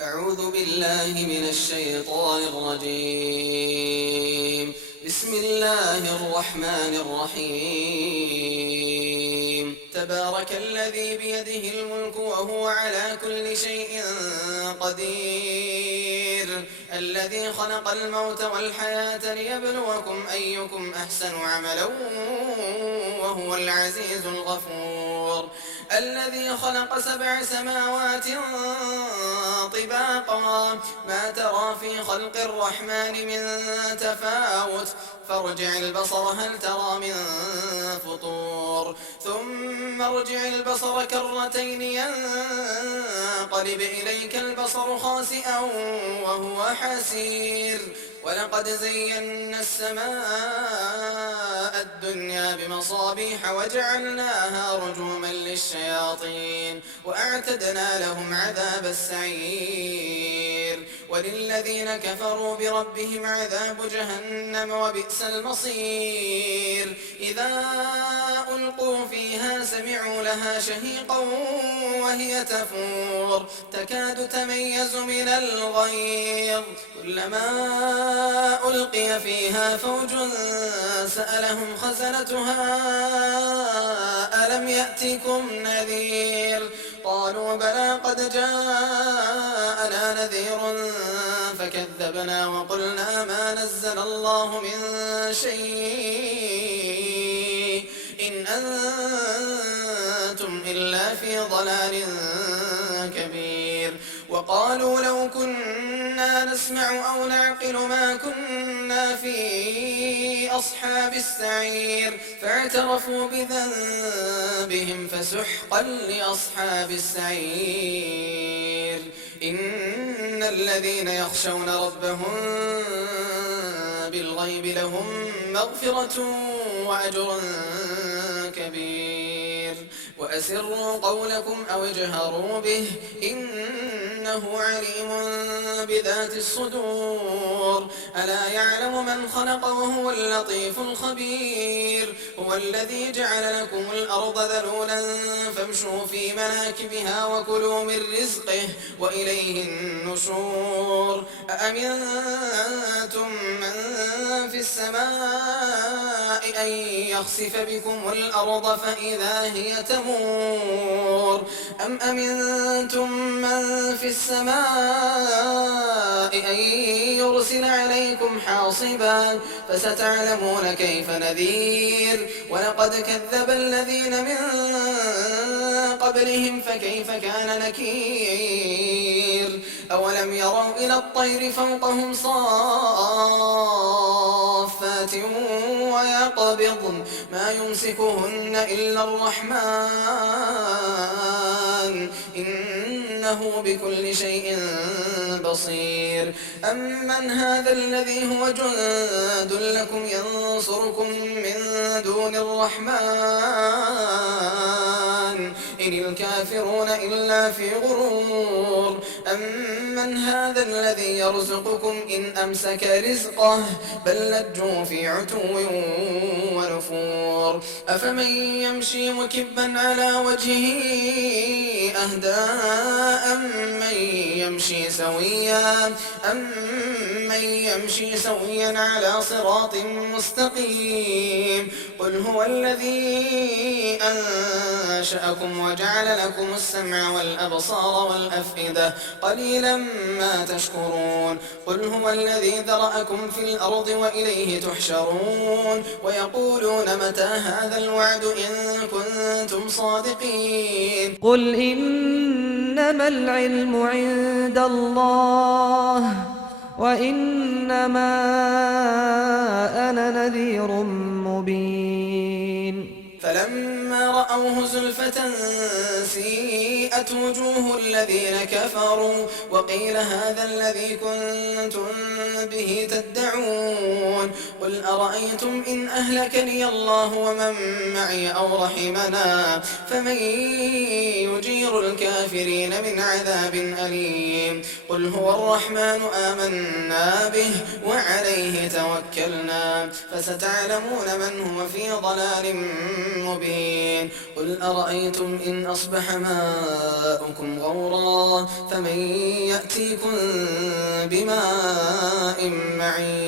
أعوذ بالله من الشيطان الرجيم. بسم الله الرحمن الرحيم. تبارك الذي بيده الملك وهو على كل شيء قدير، الذي خلق الموت والحياة ليبلوكم أيكم أحسن عملا وهو العزيز الغفور، الذي خلق 7 سماوات طباقا ما ترى في خلق الرحمن من تفاوت، فارجع البصر هل ترى من فطور، ثم ارجع البصر كرتين ينقلب إليك البصر خاسئا وهو حسير، ولقد زينا السماء الدنيا بمصابيح وجعلناها رجوما للشياطين وأعتدنا لهم عذاب السعير، وللذين كفروا بربهم عذاب جهنم وبئس المصير. إذا ألقوا فيها سمعوا لها شهيقا وهي تفور تكاد تميز من الغيظ، كلما ألقي فيها فوج سألهم خزنتها ألم يأتكم نذير، قالوا بلى قد جاءنا نذير فكذبنا وقلنا ما نزل الله من شيء إن أنتم إلا في ضلال كبير. وقالوا لو كنا نسمع أو نعقل ما كنا في أصحاب السعير، فاعترفوا بذنبهم فسحقا لأصحاب السعير. إن الذين يخشون ربهم بالغيب لهم مغفرة وأجر كبير. وأسروا قولكم أو اجهروا به إنه عليم بذات الصدور، ألا يعلم من خلق وهو اللطيف الخبير. هو الذي جعل لكم الأرض ذلولا فامشوا في مناكبها وكلوا من رزقه وإليه النشور. أأمنتم من في السماء أن يخسف بكم الأرض فإذا هي تمور، أم أمنتم من في السماء أن يرسل عليكم حاصبا فستعلمون كيف نذير. ولقد كذب الذين من قبلهم فكيف كان نكير. أولم يروا إلى الطير فوقهم صافات ويقبضن ما يمسكهن إلا الرحمن إنه بكل شيء بصير. أمن هذا الذي هو جند لكم ينصركم من دون الرحمن إن الكافرون إلا في غرور. أمن هذا الذي يرزقكم إن أمسك رزقه بل لجوا في عتو ونفور. أفمن يمشي مكبا على وجهه أهدى أمن يمشي سويا على صراط مستقيم. قل هو الذي أنشأكم وجعل لكم السمع والأبصار والأفئدة قليلا ما تشكرون. قل هو الذي ذرأكم في الأرض وإليه تحشرون. ويقولون متى هذا الوعد إن كنتم صادقين. قل إنما العلم عند الله وإنما أنا نذير مبين. فلما رأوه زلفة سيئت وجوه الذين كفروا وقيل هذا الذي كنتم به تدعون. قل أرأيتم إن أهلكني الله ومن معي أو رحمنا فمن يجير الكافرين من عذاب أليم. قل هو الرحمن آمنا به وعليه توكلنا فستعلمون من هو في ضلال مبين. قل أرأيتم إن أصبح ماؤكم غورا فمن يأتيكم بماء معين